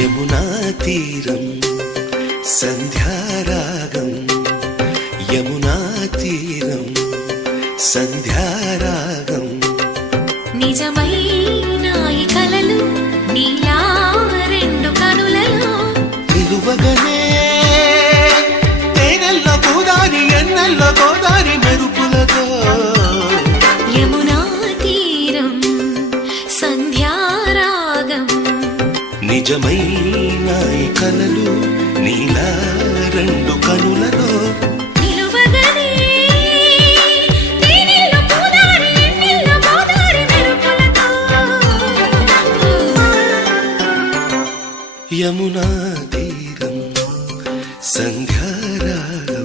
యమునా తీరం సంధ్యారాగం యమునా తీరం సంధ్యారాగం నిజమైన ఈ కలలు నీలా రెండు కనులలో నిలువగనే తేనెల్లో గోదారి ఎన్నెల్లో గోదారి మెరుపులతో యమునా తీరం సంధ్యారాగం నిజమైన ఈ కలలు నీలా రెండు కనులలో నిలువగనే తేనెల్లో గోదారి ఎన్నెల్లో గోదారి మెరుపులతో యమునా తీరం సంధ్యారాగం